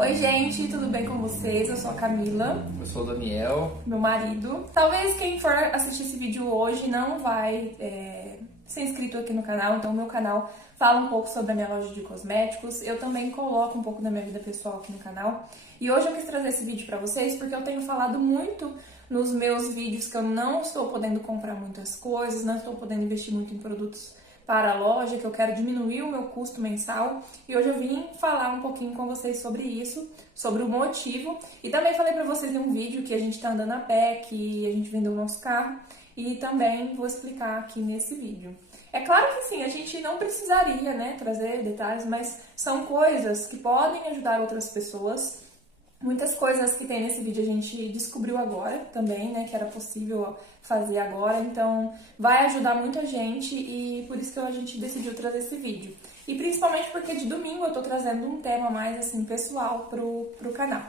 Oi gente, tudo bem com vocês? Eu sou a Camila. Eu sou o Daniel. Meu marido. Talvez quem for assistir esse vídeo hoje não vai ser inscrito aqui no canal, então meu canal fala um pouco sobre a minha loja de cosméticos. Eu também coloco um pouco da minha vida pessoal aqui no canal. E hoje eu quis trazer esse vídeo pra vocês porque eu tenho falado muito nos meus vídeos que eu não estou podendo comprar muitas coisas, não estou podendo investir muito em produtos para a loja, que eu quero diminuir o meu custo mensal. E hoje eu vim falar um pouquinho com vocês sobre isso, sobre o motivo. E também falei para vocês em um vídeo que a gente tá andando a pé, que a gente vendeu o nosso carro. E também vou explicar aqui nesse vídeo. É claro que sim, a gente não precisaria, né, trazer detalhes, mas são coisas que podem ajudar outras pessoas. Muitas coisas que tem nesse vídeo a gente descobriu agora também, né, que era possível fazer agora, então vai ajudar muita gente e por isso que a gente decidiu trazer esse vídeo. E principalmente porque de domingo eu tô trazendo um tema mais assim pessoal pro canal.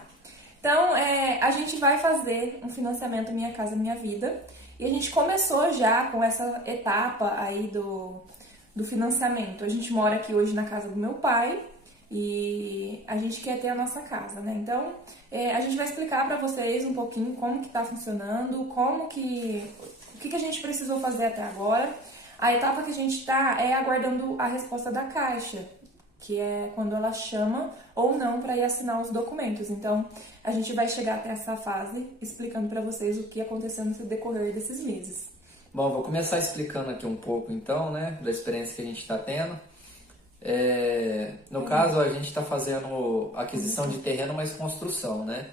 Então, a gente vai fazer um financiamento Minha Casa Minha Vida e a gente começou já com essa etapa aí do financiamento. A gente mora aqui hoje na casa do meu pai, e a gente quer ter a nossa casa, né? Então, a gente vai explicar pra vocês um pouquinho como que tá funcionando, o que a gente precisou fazer até agora. A etapa que a gente tá é aguardando a resposta da Caixa, que é quando ela chama ou não para ir assinar os documentos. Então, a gente vai chegar até essa fase explicando pra vocês o que aconteceu no decorrer desses meses. Bom, vou começar explicando aqui um pouco então, né, da experiência que a gente tá tendo. No caso, a gente está fazendo aquisição de terreno, mas construção, né?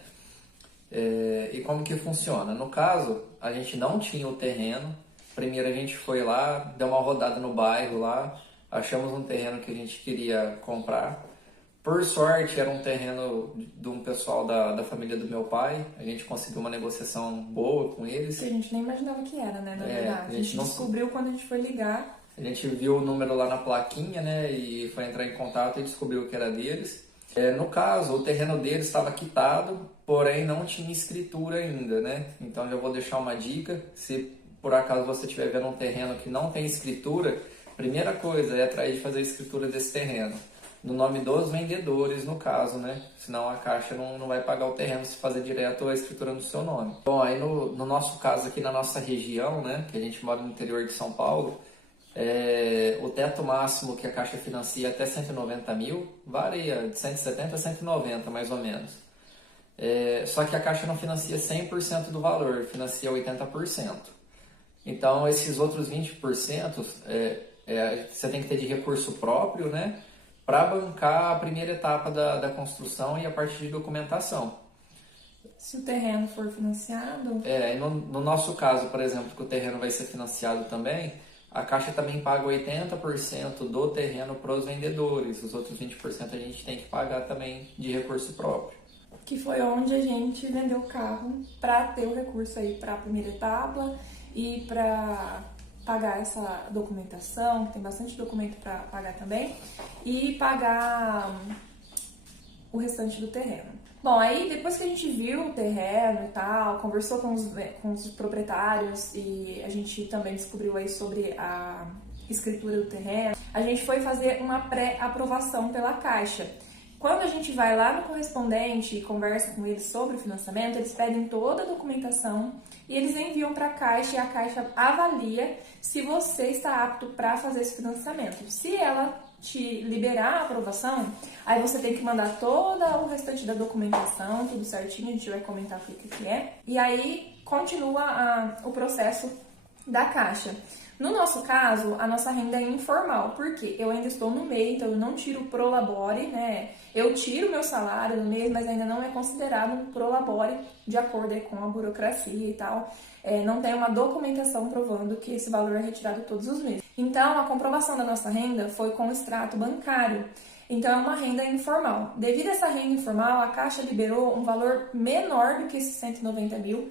E como que funciona? No caso, a gente não tinha o terreno. Primeiro a gente foi lá, deu uma rodada no bairro lá, achamos um terreno que a gente queria comprar. Por sorte, era um terreno de um pessoal da família do meu pai. A gente conseguiu uma negociação boa com eles. Que a gente nem imaginava que era, né? Na verdade, a gente descobriu quando a gente foi ligar. A gente viu o número lá na plaquinha, né, e foi entrar em contato e descobriu que era deles. No caso, o terreno deles estava quitado, porém não tinha escritura ainda, né? Então já vou deixar uma dica, se por acaso você estiver vendo um terreno que não tem escritura, primeira coisa é atrás de fazer a escritura desse terreno, no nome dos vendedores, no caso, né? Senão a Caixa não vai pagar o terreno se fazer direto a escritura no seu nome. Bom, aí no nosso caso aqui na nossa região, né, que a gente mora no interior de São Paulo, o teto máximo que a Caixa financia é até 190 mil, varia de 170 a 190 mais ou menos. Só que a Caixa não financia 100% do valor, financia 80%. Então esses outros 20% você tem que ter de recurso próprio, né, para bancar a primeira etapa da construção e a parte de documentação. Se o terreno for financiado... No nosso caso, por exemplo, que o terreno vai ser financiado também, a Caixa também paga 80% do terreno para os vendedores, os outros 20% a gente tem que pagar também de recurso próprio. Que foi onde a gente vendeu o carro para ter o recurso aí para a primeira etapa e para pagar essa documentação, que tem bastante documento para pagar também, e pagar o restante do terreno. Bom, aí depois que a gente viu o terreno e tal, conversou com os proprietários e a gente também descobriu aí sobre a escritura do terreno, a gente foi fazer uma pré-aprovação pela Caixa. Quando a gente vai lá no correspondente e conversa com eles sobre o financiamento, eles pedem toda a documentação e eles enviam para a Caixa e a Caixa avalia se você está apto para fazer esse financiamento. Se ela te liberar a aprovação, aí você tem que mandar todo o restante da documentação, tudo certinho, a gente vai comentar o que é. E aí continua o processo da Caixa. No nosso caso, a nossa renda é informal, porque eu ainda estou no MEI, então eu não tiro o prolabore, né? Eu tiro meu salário no mês, mas ainda não é considerado um prolabore de acordo aí com a burocracia e tal. Não tem uma documentação provando que esse valor é retirado todos os meses. Então, a comprovação da nossa renda foi com o extrato bancário. Então, é uma renda informal. Devido a essa renda informal, a Caixa liberou um valor menor do que esses 190 mil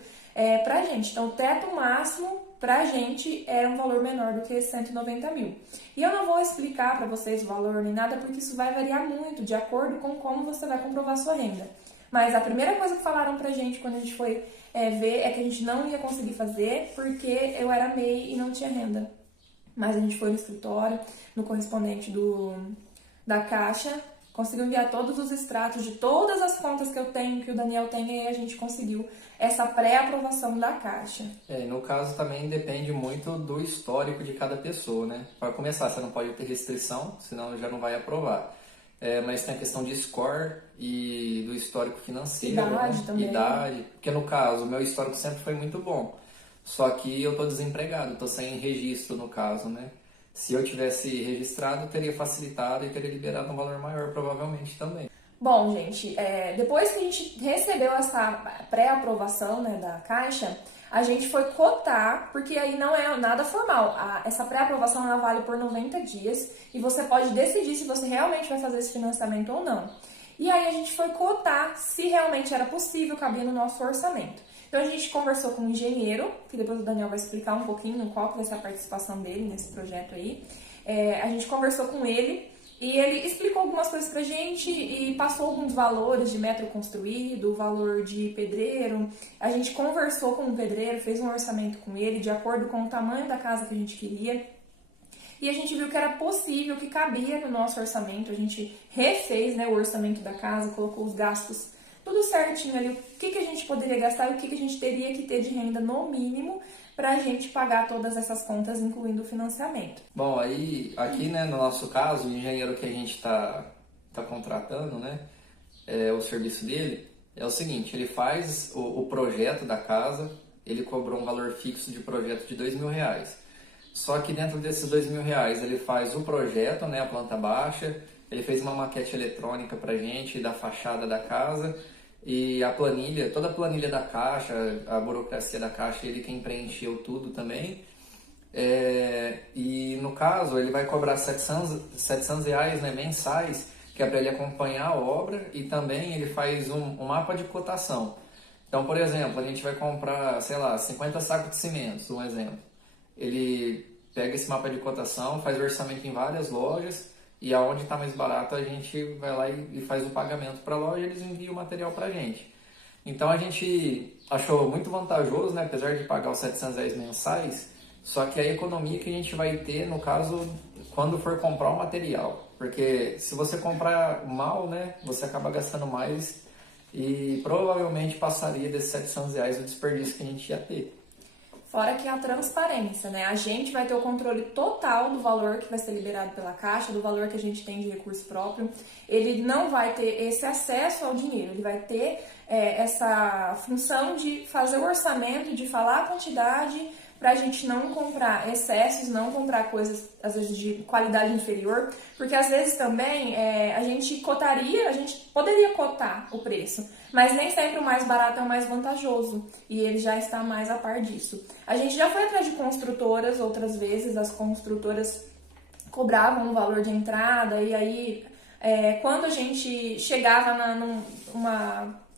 pra gente. Então, o teto máximo pra gente era um valor menor do que esses 190 mil. E eu não vou explicar pra vocês o valor nem nada, porque isso vai variar muito de acordo com como você vai comprovar a sua renda. Mas a primeira coisa que falaram pra gente quando a gente foi ver é que a gente não ia conseguir fazer porque eu era MEI e não tinha renda. Mas a gente foi no escritório, no correspondente da Caixa, conseguiu enviar todos os extratos de todas as contas que eu tenho, que o Daniel tem, e aí a gente conseguiu essa pré-aprovação da Caixa. No caso também depende muito do histórico de cada pessoa, né? Para começar, você não pode ter restrição, senão já não vai aprovar. Mas tem a questão de score e do histórico financeiro, idade, né? Também. Idade, porque no caso, o meu histórico sempre foi muito bom, só que eu estou desempregado, estou sem registro no caso, né? Se eu tivesse registrado, teria facilitado e teria liberado um valor maior, provavelmente também. Bom, gente, depois que a gente recebeu essa pré-aprovação, né, da Caixa, a gente foi cotar, porque aí não é nada formal. Essa pré-aprovação ela vale por 90 dias e você pode decidir se você realmente vai fazer esse financiamento ou não. E aí a gente foi cotar se realmente era possível, cabia no nosso orçamento. Então a gente conversou com um engenheiro, que depois o Daniel vai explicar um pouquinho qual vai ser a participação dele nesse projeto aí. A gente conversou com ele e ele explicou algumas coisas pra gente e passou alguns valores de metro construído, valor de pedreiro. A gente conversou com o pedreiro, fez um orçamento com ele de acordo com o tamanho da casa que a gente queria. E a gente viu que era possível, que cabia no nosso orçamento. A gente refez, né, o orçamento da casa, colocou os gastos tudo certinho ali, o que a gente poderia gastar e o que a gente teria que ter de renda no mínimo para a gente pagar todas essas contas, incluindo o financiamento. Bom, aí aqui, né, no nosso caso, o engenheiro que a gente está contratando, né, o serviço dele é o seguinte: ele faz o projeto da casa, ele cobrou um valor fixo de projeto de R$2.000. Só que dentro desses R$2.000 ele faz o projeto, né, a planta baixa, ele fez uma maquete eletrônica pra gente da fachada da casa. E a planilha, toda a planilha da Caixa, a burocracia da Caixa, ele quem preencheu tudo também. E no caso, ele vai cobrar R$700 né, mensais, que é para ele acompanhar a obra, e também ele faz um mapa de cotação. Então, por exemplo, a gente vai comprar, sei lá, 50 sacos de cimento, um exemplo. Ele pega esse mapa de cotação, faz orçamento em várias lojas, e aonde está mais barato a gente vai lá e faz o pagamento para a loja e eles enviam o material para a gente. Então a gente achou muito vantajoso, né, apesar de pagar os R$700 mensais, só que a economia que a gente vai ter, no caso, quando for comprar o material. Porque se você comprar mal, né, você acaba gastando mais e provavelmente passaria desses R$700 o desperdício que a gente ia ter. Fora que a transparência, né? A gente vai ter o controle total do valor que vai ser liberado pela Caixa, do valor que a gente tem de recurso próprio. Ele não vai ter esse acesso ao dinheiro, ele vai ter essa função de fazer o orçamento, de falar a quantidade, para a gente não comprar excessos, não comprar coisas, às vezes, de qualidade inferior, porque às vezes também a gente poderia cotar o preço, mas nem sempre o mais barato é o mais vantajoso, e ele já está mais a par disso. A gente já foi atrás de construtoras outras vezes, as construtoras cobravam um valor de entrada, e aí quando a gente chegava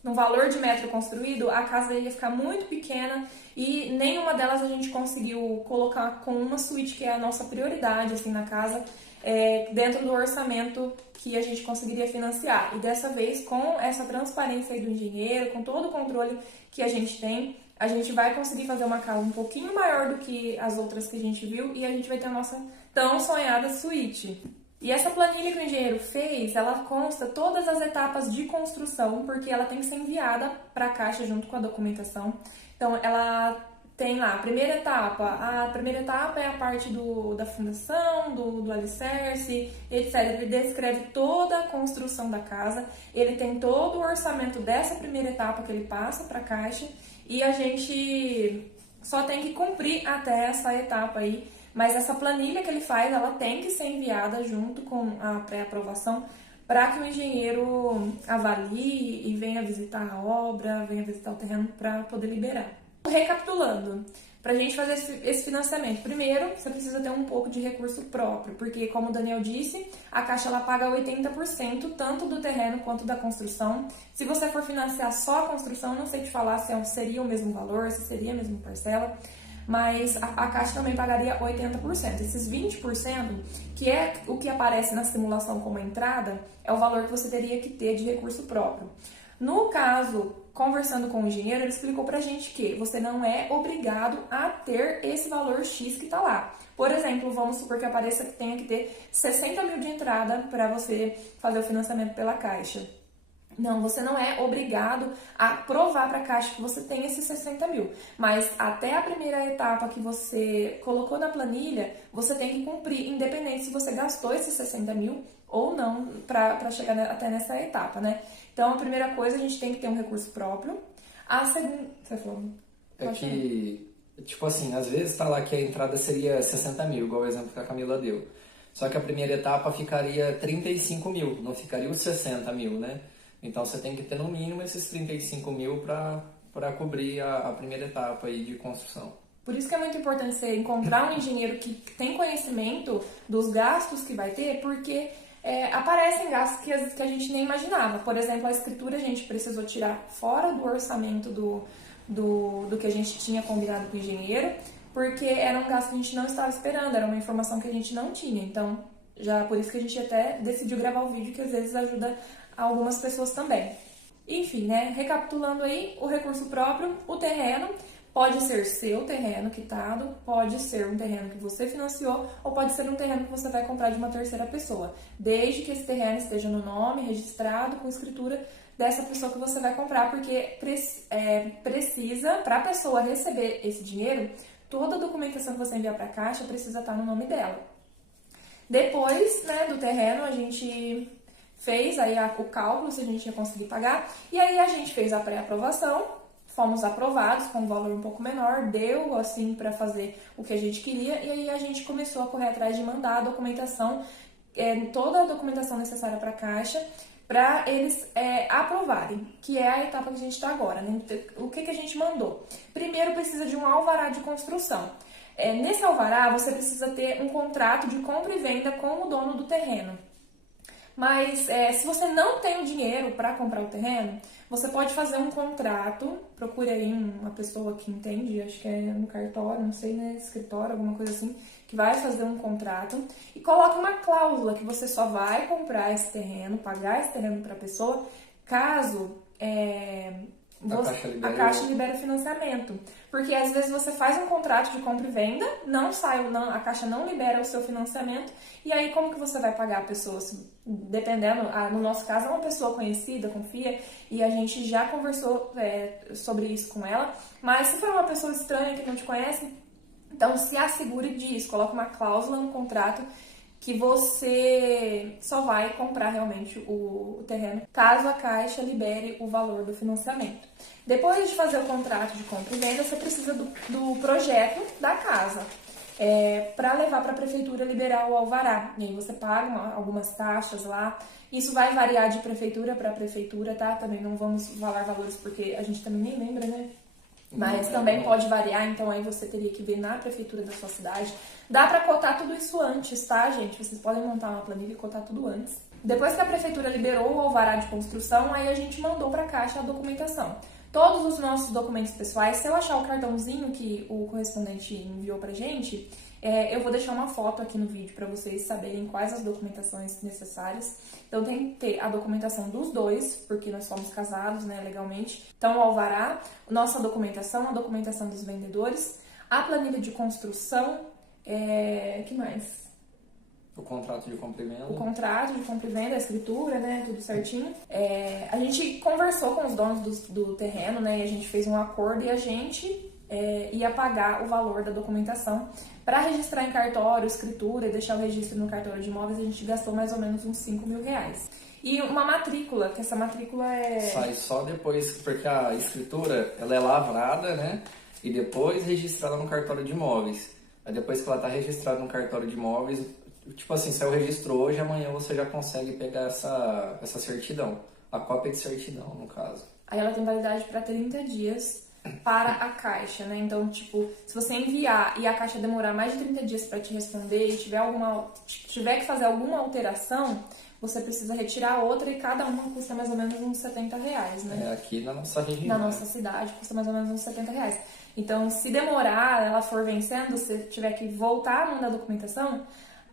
no valor de metro construído, a casa ia ficar muito pequena e nenhuma delas a gente conseguiu colocar com uma suíte, que é a nossa prioridade assim, na casa, dentro do orçamento que a gente conseguiria financiar. E dessa vez, com essa transparência aí do engenheiro, com todo o controle que a gente tem, a gente vai conseguir fazer uma casa um pouquinho maior do que as outras que a gente viu e a gente vai ter a nossa tão sonhada suíte. E essa planilha que o engenheiro fez, ela consta todas as etapas de construção, porque ela tem que ser enviada para a Caixa junto com a documentação. Então, ela tem lá a primeira etapa. A primeira etapa é a parte da fundação, do alicerce, etc. Ele descreve toda a construção da casa. Ele tem todo o orçamento dessa primeira etapa que ele passa para a Caixa. E a gente só tem que cumprir até essa etapa aí. Mas essa planilha que ele faz, ela tem que ser enviada junto com a pré-aprovação para que o engenheiro avalie e venha visitar a obra, venha visitar o terreno para poder liberar. Recapitulando, para a gente fazer esse financiamento, primeiro você precisa ter um pouco de recurso próprio, porque como o Daniel disse, a Caixa ela paga 80% tanto do terreno quanto da construção. Se você for financiar só a construção, não sei te falar se seria o mesmo valor, se seria a mesma parcela, mas a Caixa também pagaria 80%. Esses 20%, que é o que aparece na simulação como entrada, é o valor que você teria que ter de recurso próprio. No caso, conversando com o engenheiro, ele explicou pra gente que você não é obrigado a ter esse valor X que tá lá. Por exemplo, vamos supor que apareça que tenha que ter 60 mil de entrada para você fazer o financiamento pela Caixa. Não, você não é obrigado a provar para a Caixa que você tem esses 60 mil. Mas até a primeira etapa que você colocou na planilha, você tem que cumprir, independente se você gastou esses 60 mil ou não, para chegar até nessa etapa, né? Então, a primeira coisa, a gente tem que ter um recurso próprio. A segunda... Você falou? É que, tipo assim, às vezes tá lá que a entrada seria 60 mil, igual o exemplo que a Camila deu. Só que a primeira etapa ficaria 35 mil, não ficaria os 60 mil, né? Então você tem que ter no mínimo esses 35 mil para cobrir a primeira etapa aí de construção. Por isso que é muito importante você encontrar um engenheiro que tem conhecimento dos gastos que vai ter, porque aparecem gastos que a gente nem imaginava. Por exemplo, a escritura a gente precisou tirar fora do orçamento do que a gente tinha combinado com o engenheiro, porque era um gasto que a gente não estava esperando, era uma informação que a gente não tinha. Então, já por isso que a gente até decidiu gravar o vídeo, que às vezes ajuda algumas pessoas também. Enfim, né? Recapitulando aí, o recurso próprio, o terreno, pode ser seu terreno quitado, pode ser um terreno que você financiou, ou pode ser um terreno que você vai comprar de uma terceira pessoa, desde que esse terreno esteja no nome, registrado, com escritura dessa pessoa que você vai comprar, porque precisa, para a pessoa receber esse dinheiro, toda a documentação que você enviar para a Caixa precisa estar no nome dela. Depois, né, do terreno, a gente fez aí o cálculo se a gente ia conseguir pagar, e aí a gente fez a pré-aprovação, fomos aprovados com um valor um pouco menor, deu assim para fazer o que a gente queria, e aí a gente começou a correr atrás de mandar a documentação, toda a documentação necessária para a Caixa, para eles aprovarem, que é a etapa que a gente está agora, né? O que a gente mandou? Primeiro precisa de um alvará de construção. Nesse alvará você precisa ter um contrato de compra e venda com o dono do terreno. Mas se você não tem o dinheiro para comprar o terreno, você pode fazer um contrato, procure aí uma pessoa que entende, acho que é no cartório, não sei, né, escritório, alguma coisa assim, que vai fazer um contrato e coloque uma cláusula que você só vai comprar esse terreno, pagar esse terreno para a pessoa, caso a Caixa libera o financiamento. Porque às vezes você faz um contrato de compra e venda, a Caixa não libera o seu financiamento, e aí como que você vai pagar a pessoa? Dependendo, no nosso caso é uma pessoa conhecida, confia, e a gente já conversou sobre isso com ela, mas se for uma pessoa estranha que não te conhece, então se assegure disso, coloque uma cláusula no contrato que você só vai comprar realmente o terreno caso a Caixa libere o valor do financiamento. Depois de fazer o contrato de compra e venda, você precisa do projeto da casa para levar para a prefeitura liberar o alvará. E aí você paga algumas taxas lá. Isso vai variar de prefeitura para prefeitura, tá? Também não vamos falar valores porque a gente também nem lembra, né? Mas também pode variar, então aí você teria que ver na prefeitura da sua cidade. Dá para cotar tudo isso antes, tá, gente? Vocês podem montar uma planilha e cotar tudo antes. Depois que a prefeitura liberou o alvará de construção, aí a gente mandou para a Caixa a documentação. Todos os nossos documentos pessoais, se eu achar o cartãozinho que o correspondente enviou pra gente, eu vou deixar uma foto aqui no vídeo para vocês saberem quais as documentações necessárias. Então tem que ter a documentação dos dois, porque nós somos casados, né, legalmente. Então o alvará, nossa documentação, a documentação dos vendedores, a planilha de construção, que mais? O contrato de compra e venda. O contrato de compra e venda, a escritura, né, tudo certinho. A gente conversou com os donos do terreno, né, e a gente fez um acordo e a gente ia pagar o valor da documentação. Para registrar em cartório, escritura e deixar o registro no cartório de imóveis, a gente gastou mais ou menos uns 5 mil reais. E uma matrícula, que essa matrícula sai só depois, porque a escritura ela é lavrada, né, e depois registrada no cartório de imóveis. Aí depois que ela está registrada no cartório de imóveis, tipo assim, se eu registro hoje, amanhã você já consegue pegar essa certidão. A cópia de certidão, no caso. Aí ela tem validade para 30 dias para a Caixa, né? Então, tipo, se você enviar e a Caixa demorar mais de 30 dias para te responder e tiver que fazer alguma alteração, você precisa retirar outra e cada uma custa mais ou menos uns 70 reais, né? Aqui na nossa região. Na nossa cidade custa mais ou menos uns 70 reais. Então, se demorar, ela for vencendo, se tiver que voltar a mandar a documentação,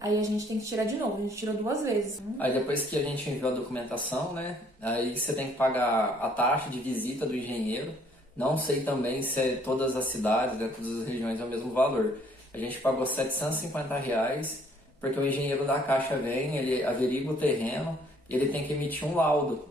aí a gente tem que tirar de novo. A gente tirou 2 vezes. Aí depois que a gente enviou a documentação, né? Aí você tem que pagar a taxa de visita do engenheiro. Não sei também se é todas as cidades, né, todas as regiões é o mesmo valor. A gente pagou R$ 750, porque o engenheiro da Caixa vem, ele averigua o terreno e ele tem que emitir um laudo,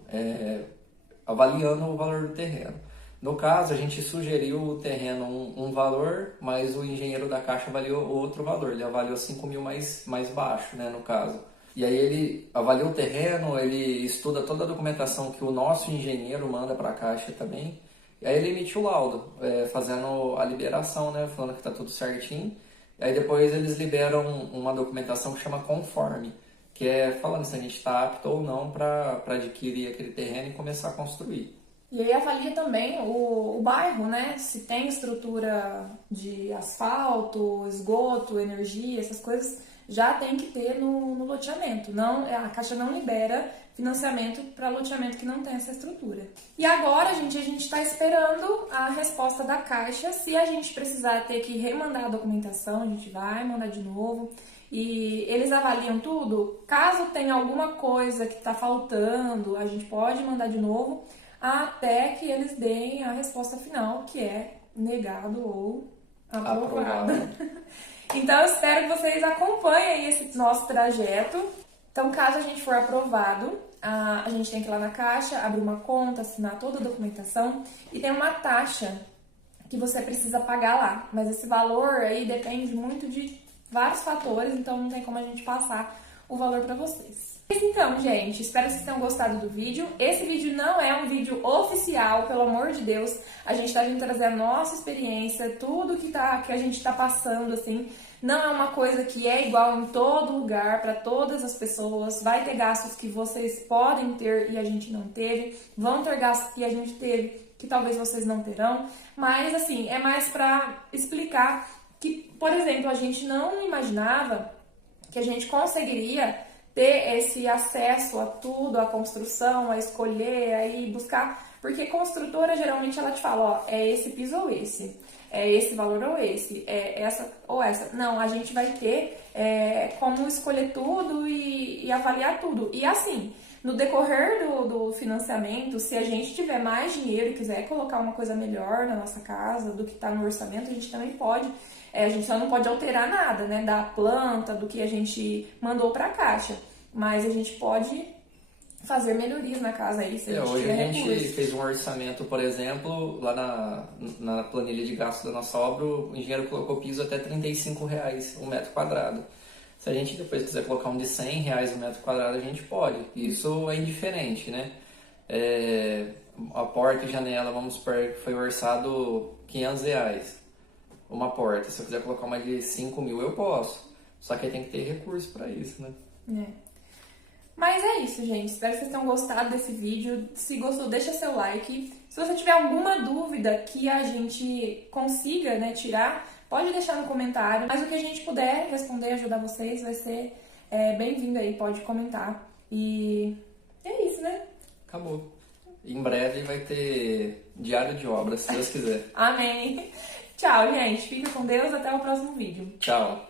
avaliando o valor do terreno. No caso, a gente sugeriu o terreno um valor, mas o engenheiro da Caixa avaliou outro valor. Ele avaliou 5 mil mais baixo, né, no caso. E aí ele avalia o terreno, ele estuda toda a documentação que o nosso engenheiro manda para a Caixa também. E aí ele emite o laudo, fazendo a liberação, né, falando que está tudo certinho. E aí depois eles liberam uma documentação que chama conforme, que é falando se a gente está apto ou não para adquirir aquele terreno e começar a construir. E aí avalia também o bairro, né? Se tem estrutura de asfalto, esgoto, energia, essas coisas já tem que ter no loteamento. Não, a Caixa não libera financiamento para loteamento que não tem essa estrutura. E agora, gente, a gente está esperando a resposta da Caixa. Se a gente precisar ter que remandar a documentação, a gente vai mandar de novo. E eles avaliam tudo. Caso tenha alguma coisa que está faltando, a gente pode mandar de novo até que eles deem a resposta final, que é negado ou aprovado. Então, eu espero que vocês acompanhem esse nosso trajeto. Então, caso a gente for aprovado, a gente tem que ir lá na Caixa, abrir uma conta, assinar toda a documentação e tem uma taxa que você precisa pagar lá. Mas esse valor aí depende muito de vários fatores, então não tem como a gente passar o valor para vocês. Então, gente, espero que vocês tenham gostado do vídeo. Esse vídeo não é um vídeo oficial, pelo amor de Deus. A gente tá vindo trazer a nossa experiência, tudo que a gente tá passando, assim. Não é uma coisa que é igual em todo lugar, para todas as pessoas. Vai ter gastos que vocês podem ter e a gente não teve. Vão ter gastos que a gente teve que talvez vocês não terão. Mas, assim, é mais para explicar que, por exemplo, a gente não imaginava que a gente conseguiria ter esse acesso a tudo, a construção, a escolher, aí buscar, porque construtora geralmente ela te fala, ó, é esse piso ou esse, é esse valor ou esse, é essa ou essa. Não, a gente vai ter como escolher tudo e avaliar tudo. E assim, no decorrer do financiamento, se a gente tiver mais dinheiro e quiser colocar uma coisa melhor na nossa casa do que está no orçamento, a gente também pode. A gente só não pode alterar nada, né, da planta, do que a gente mandou para a Caixa. Mas a gente pode fazer melhorias na casa aí, se a gente hoje tiver a gente recursos. fez um orçamento, por exemplo, lá na planilha de gasto da nossa obra, o engenheiro colocou piso até R$ 35 o metro quadrado. Se a gente depois quiser colocar um de R$ 100 o metro quadrado, a gente pode. Isso é indiferente, né? A porta e janela, vamos supor que foi orçado R$ 500. Uma porta, se eu quiser colocar uma de 5 mil, eu posso. Só que aí tem que ter recurso para isso, né? Mas é isso, gente. Espero que vocês tenham gostado desse vídeo. Se gostou, deixa seu like. Se você tiver alguma dúvida que a gente consiga, né, tirar, pode deixar no comentário. Mas o que a gente puder responder, ajudar vocês, vai ser bem-vindo aí. Pode comentar. E é isso, né? Acabou. Em breve vai ter diário de obra, se Deus quiser. Amém. Tchau, gente. Fica com Deus. Até o próximo vídeo. Tchau.